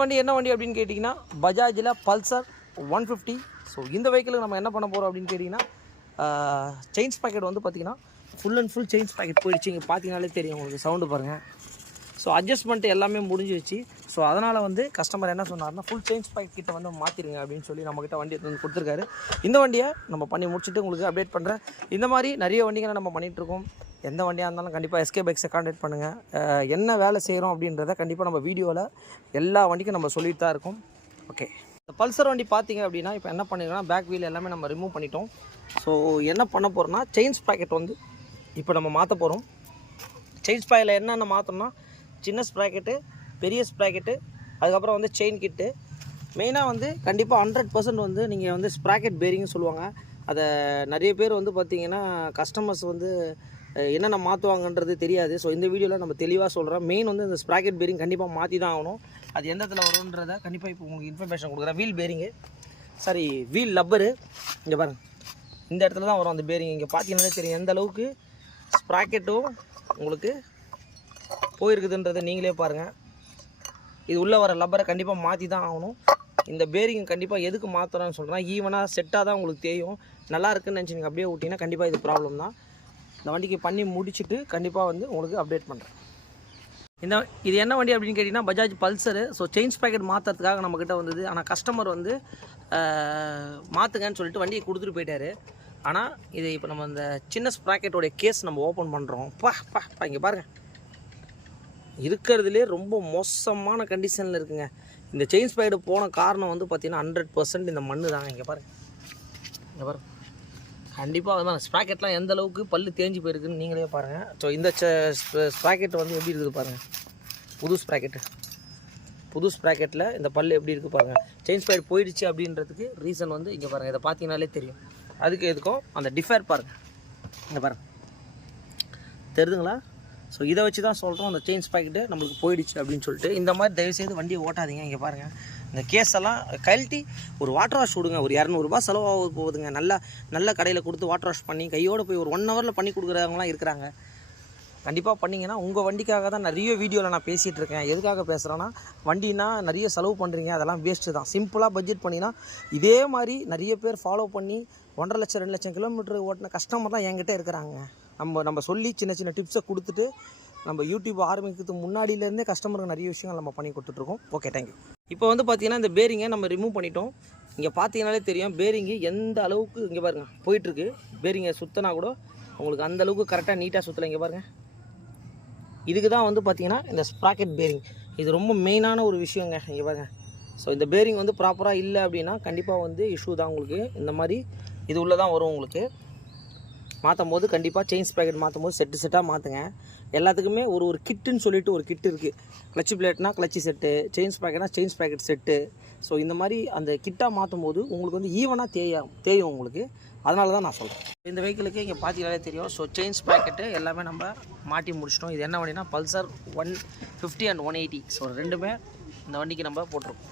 வண்டி என்ன வண்டி அப்படின்னு கேட்டிங்கன்னா பஜாஜில் பல்சர் 150. ஸோ இந்த வெஹிக்கிளுக்கு நம்ம என்ன பண்ண போகிறோம் அப்படின்னு கேட்டிங்கன்னா செயின்ஸ் பாக்கெட் வந்து பார்த்திங்கன்னா full and full chain sprocket போயிடுச்சு. இங்கே பார்த்தீங்கனாலே தெரியும் உங்களுக்கு, சவுண்டு பாருங்கள். ஸோ அட்ஜஸ்ட்மெண்ட் எல்லாமே முடிஞ்சிருச்சு. ஸோ அதனால் வந்து கஸ்டமர் என்ன சொன்னார்னா ஃபுல் செயின்ஸ் பாக்கெட் கிட்ட வந்து மாற்றிடுங்க அப்படின்னு சொல்லி நம்மக்கிட்ட வண்டி எடுத்து வந்து கொடுத்துருக்காரு. இந்த வண்டியை நம்ம பண்ணி முடிச்சுட்டு உங்களுக்கு அப்டேட் பண்ணுறேன். இந்த மாதிரி நிறைய வண்டிகளை நம்ம பண்ணிகிட்ருக்கோம். எந்த வண்டியாக இருந்தாலும் கண்டிப்பாக எஸ்கே பைக்ஸை கான்டாக்ட் பண்ணுங்கள். என்ன வேலை செய்கிறோம் அப்படின்றத கண்டிப்பாக நம்ம வீடியோவில் எல்லா வண்டிக்கும் நம்ம சொல்லிட்டு தான் இருக்கோம். ஓகே, இந்த பல்சர் வண்டி பார்த்தீங்க அப்படின்னா இப்போ என்ன பண்ணிருக்கோம்னா பேக் வீல் எல்லாமே நம்ம ரிமூவ் பண்ணிட்டோம். ஸோ என்ன பண்ண போகிறோம்னா செயின்ஸ் பாக்கெட் வந்து இப்போ நம்ம மாற்ற போகிறோம். செயின் ஸ்பாயில் என்னென்ன மாற்றோம்னா சின்ன ஸ்ப்ராக்கெட்டு, பெரிய ஸ்ப்ராக்கெட்டு, அதுக்கப்புறம் வந்து செயின் கிட்டு. மெயினாக வந்து கண்டிப்பாக 100% வந்து நீங்கள் வந்து ஸ்ப்ராக்கெட் பேரிங்னு சொல்லுவாங்க. அதை நிறைய பேர் வந்து பார்த்திங்கன்னா கஸ்டமர்ஸ் வந்து என்னென்ன மாற்றுவாங்கன்றது தெரியாது. ஸோ இந்த வீடியோவில் நம்ம தெளிவாக சொல்கிறோம். மெயின் வந்து இந்த ஸ்ப்ராக்கெட் பேரிங் கண்டிப்பாக மாற்றி தான் ஆகணும். அது எந்த இடத்துல வரும்ன்றதை கண்டிப்பாக இப்போ உங்களுக்கு இன்ஃபர்மேஷன் கொடுக்குறேன். Wheel bearing, sorry wheel rubber இங்கே பாருங்கள், இந்த இடத்துல தான் வரும் அந்த பேரிங். இங்கே பார்த்தீங்கன்னாலே தெரியும் எந்த அளவுக்கு ஸ்ப்ராக்கெட்டும் உங்களுக்கு போயிருக்குதுன்றதை நீங்களே பாருங்கள். இது உள்ளே வர லப்பரை கண்டிப்பாக மாற்றி தான் ஆகணும். இந்த பேரிங் கண்டிப்பாக எதுக்கு மாற்றுறான்னு சொல்கிறேன், ஈவனாக செட்டாக தான் உங்களுக்கு தெரியும். நல்லா இருக்குன்னு நினச்சிங்க அப்படியே விட்டிங்கன்னா கண்டிப்பாக இது ப்ராப்ளம் தான். இந்த வண்டிக்கு பண்ணி முடிச்சுட்டு கண்டிப்பாக வந்து உங்களுக்கு அப்டேட் பண்ணுறேன். இது என்ன வண்டி அப்படின்னு கேட்டிங்கன்னா Bajaj Pulsar. So chain sprocket மாற்றுறதுக்காக நம்மக்கிட்ட வந்தது. ஆனால் கஸ்டமர் வந்து மாற்றுங்கன்னு சொல்லிட்டு வண்டியை கொடுத்துட்டு போயிட்டார். ஆனால் இது இப்போ நம்ம இந்த சின்ன ஸ்ப்ராக்கெட்டோடைய கேஸ் நம்ம ஓப்பன் பண்ணுறோம். இங்கே பாருங்கள், இருக்கிறதுலே ரொம்ப மோசமான கண்டிஷனில் இருக்குங்க. இந்த செயின்ஸ் பாக்கெட் போன காரணம் வந்து பார்த்திங்கன்னா 100% இந்த மண்ணு தாங்க. இங்கே பாருங்கள், இங்கே பாருங்கள், கண்டிப்பாக அதுதான் ஸ்ப்ராக்கெட்லாம் எந்த அளவுக்கு பல்லு தேஞ்சு போயிருக்குன்னு நீங்களே பாருங்கள். ஸோ இந்த ஸ்ப்ராக்கெட் வந்து எப்படி இருக்குது பாருங்கள், புது ஸ்ப்ராக்கெட்டில் இந்த பல்லு எப்படி இருக்குது பாருங்கள். செயின்ஸ் பாக்கெட் போயிடுச்சு அப்படின்றதுக்கு ரீசன் வந்து இங்கே பாருங்கள், இதை பார்த்தீங்கனாலே தெரியும். அதுக்கு எதுக்கும் அந்த டிஃபர் பாருங்கள், இங்கே பாருங்கள், தெரியுதுங்களா? ஸோ இதை வச்சு தான் சொல்கிறோம் அந்த செயின்ஸ் பாக்கெட்டு நம்மளுக்கு போயிடுச்சு அப்படின்னு சொல்லிட்டு. இந்த மாதிரி தயவுசெய்து வண்டியை ஓட்டாதீங்க. இங்கே பாருங்கள், இந்த கேஸெல்லாம் கழட்டி ஒரு வாட்டர் வாஷ் விடுங்க. ஒரு 200 ரூபா செலவாக போகுதுங்க. நல்ல கடையில் கொடுத்து வாட்டர் வாஷ் பண்ணி கையோடு போய் ஒரு 1 ஹவரில் பண்ணி கொடுக்குறவங்களாம் இருக்கிறாங்க. கண்டிப்பாக பண்ணிங்கன்னா உங்கள் வண்டிக்காக தான் நிறைய வீடியோவில் நான் பேசிகிட்டு இருக்கேன். எதுக்காக பேசுகிறேன்னா, வண்டினா நிறைய செலவு பண்ணுறீங்க, அதெல்லாம் வேஸ்ட்டு தான். சிம்பிளாக பட்ஜெட் பண்ணினா இதே மாதிரி நிறைய பேர் ஃபாலோ பண்ணி 1.5 லட்சம் 2 லட்சம் கிலோமீட்டர் ஓட்டின கஸ்டமர் தான் என்கிட்ட இருக்கிறாங்க. நம்ம சொல்லி சின்ன டிப்ஸை கொடுத்துட்டு நம்ம யூடியூப் ஆரம்பிக்கிறதுக்கு முன்னாடியிலேருந்தே கஸ்டமருக்கு நிறைய விஷயங்கள் நம்ம பண்ணி கொடுத்துட்ருக்கோம். Okay, thank you. இப்போ வந்து பார்த்திங்கன்னா இந்த பேரிங்கை நம்ம ரிமூவ் பண்ணிட்டோம். இங்கே பார்த்தீங்கனாலே தெரியும் பேரிங்கு எந்த அளவுக்கு இங்கே பாருங்கள் போயிட்டுருக்கு. பேரிங்கை சுற்றினா கூட உங்களுக்கு அந்த அளவுக்கு கரெக்டாக நீட்டாக சுற்றலை. இங்கே பாருங்கள், இதுக்கு தான் வந்து பார்த்திங்கன்னா இந்த ஸ்ப்ராக்கெட் பேரிங் இது ரொம்ப மெயினான ஒரு விஷயங்க. இங்கே பாருங்கள், ஸோ இந்த பேரிங் வந்து ப்ராப்பராக இல்லை அப்படின்னா கண்டிப்பாக வந்து இஷ்யூ தான் உங்களுக்கு. இந்த மாதிரி இது உள்ளே தான் வரும் உங்களுக்கு. மாற்றும் போது கண்டிப்பாக செயின்ஸ் பாக்கெட் மாற்றும் போது செட்டாக மாற்றுங்க. எல்லாத்துக்குமே ஒரு கிட்டுன்னு சொல்லிட்டு ஒரு கிட்டு இருக்குது. கிளச்சி பிளேட்னா கிளச்சி செட்டு, செயின்ஸ் பாக்கெட்னா செயின்ஸ் பாக்கெட் செட்டு. ஸோ இந்த மாதிரி அந்த கிட்டாக மாற்றும் போது உங்களுக்கு வந்து ஈவனாக தேயும் உங்களுக்கு. அதனால தான் நான் சொல்கிறேன். இந்த வெஹிக்கிளுக்கு இங்கே பார்த்தீங்கன்னாலே தெரியும். ஸோ செயின்ஸ் பாக்கெட்டு எல்லாமே நம்ம மாட்டி முடிச்சிட்டோம். இது என்ன வண்டினா பல்சர் 150 and 180. ஸோ ரெண்டுமே இந்த வண்டிக்கு நம்ம போட்டிருக்கோம்.